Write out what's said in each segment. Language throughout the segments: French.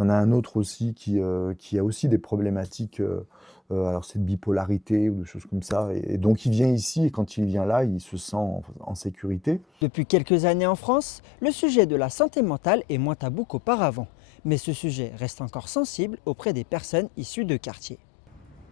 Il y en a un autre aussi qui a aussi des problématiques, alors c'est de bipolarité ou de choses comme ça et donc il vient ici et quand il vient là, il se sent en sécurité. Depuis quelques années en France, le sujet de la santé mentale est moins tabou qu'auparavant. Mais ce sujet reste encore sensible auprès des personnes issues de quartiers.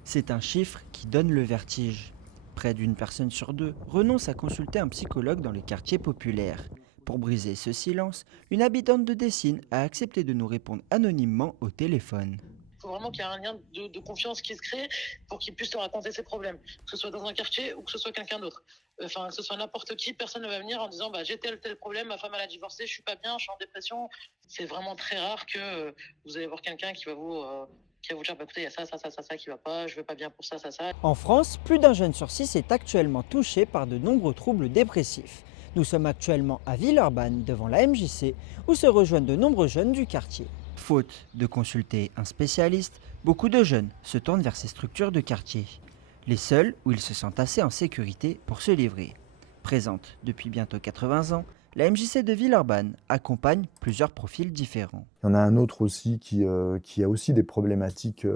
C'est un chiffre qui donne le vertige. Près d'une personne sur deux renonce à consulter un psychologue dans les quartiers populaires. Pour briser ce silence, une habitante de Dessine a accepté de nous répondre anonymement au téléphone. Il faut vraiment qu'il y ait un lien de confiance qui se crée pour qu'il puisse te raconter ses problèmes, que ce soit dans un quartier ou que ce soit quelqu'un d'autre. Enfin, que ce soit n'importe qui, personne ne va venir en disant bah, j'ai tel problème, ma femme elle a divorcé, je suis pas bien, je suis en dépression. C'est vraiment très rare que vous allez voir quelqu'un qui va vous dire bah, écoutez, il y a ça qui va pas, je vais pas bien pour ça. En France, plus d'un jeune sur 6 est actuellement touché par de nombreux troubles dépressifs. Nous sommes actuellement à Villeurbanne devant la MJC où se rejoignent de nombreux jeunes du quartier. Faute de consulter un spécialiste, beaucoup de jeunes se tournent vers ces structures de quartier, les seuls où ils se sentent assez en sécurité pour se livrer. Présente depuis bientôt 80 ans, la MJC de Villeurbanne accompagne plusieurs profils différents. Il y en a un autre aussi qui a aussi des problématiques,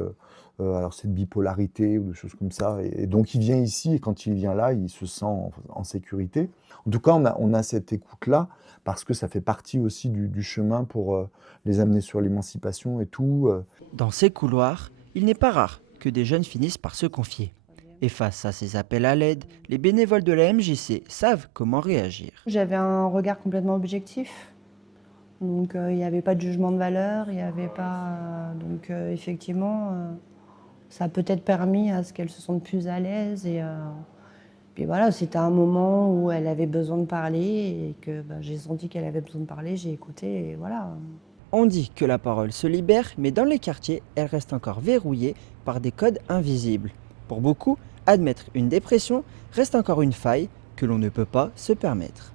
alors c'est de bipolarité ou de choses comme ça et donc il vient ici et quand il vient là, il se sent en sécurité. En tout cas, on a cette écoute-là parce que ça fait partie aussi du chemin pour, les amener sur l'émancipation et tout. Dans ces couloirs, il n'est pas rare que des jeunes finissent par se confier. Et face à ces appels à l'aide, les bénévoles de la MJC savent comment réagir. J'avais un regard complètement objectif, donc il n'y avait pas de jugement de valeur, il n'y avait pas... donc effectivement, ça a peut-être permis à ce qu'elle se sente plus à l'aise et puis voilà, c'était un moment où elle avait besoin de parler et que j'ai senti qu'elle avait besoin de parler, j'ai écouté et voilà. On dit que la parole se libère, mais dans les quartiers, elle reste encore verrouillée par des codes invisibles. Pour beaucoup, admettre une dépression reste encore une faille que l'on ne peut pas se permettre.